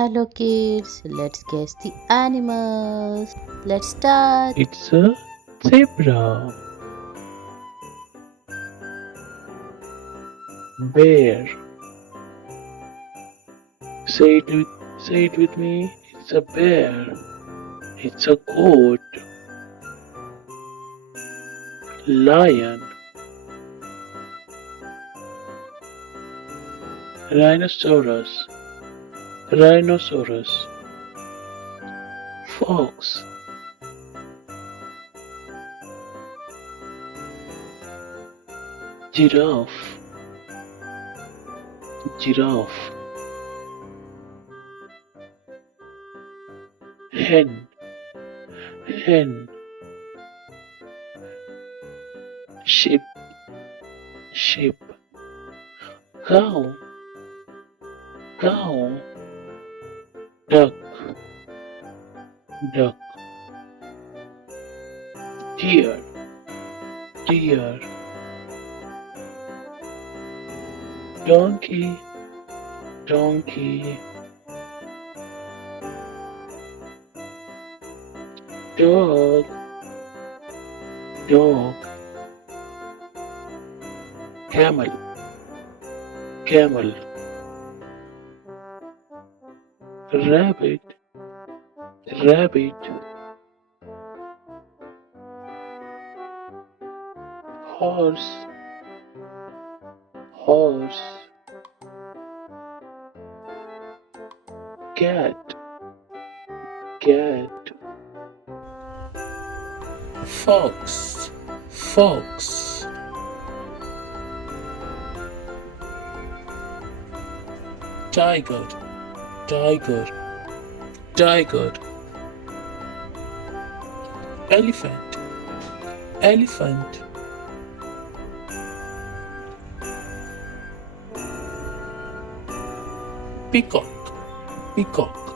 Hello kids, let's guess the animals. Let's start. It's a zebra. Bear. Say it with me. It's a bear. It's a goat. Lion. Rhinoceros. Rhinoceros. Fox. Giraffe. Giraffe. Hen. Hen. Sheep. Sheep. Cow. Cow. Duck. Duck. Deer. Deer. Donkey. Donkey. Dog. Dog. Camel. Camel. Rabbit. Rabbit. Horse. Horse. Cat. Cat. Fox. Fox. Tiger. Tiger. Tiger. Elephant. Elephant. Peacock. Peacock.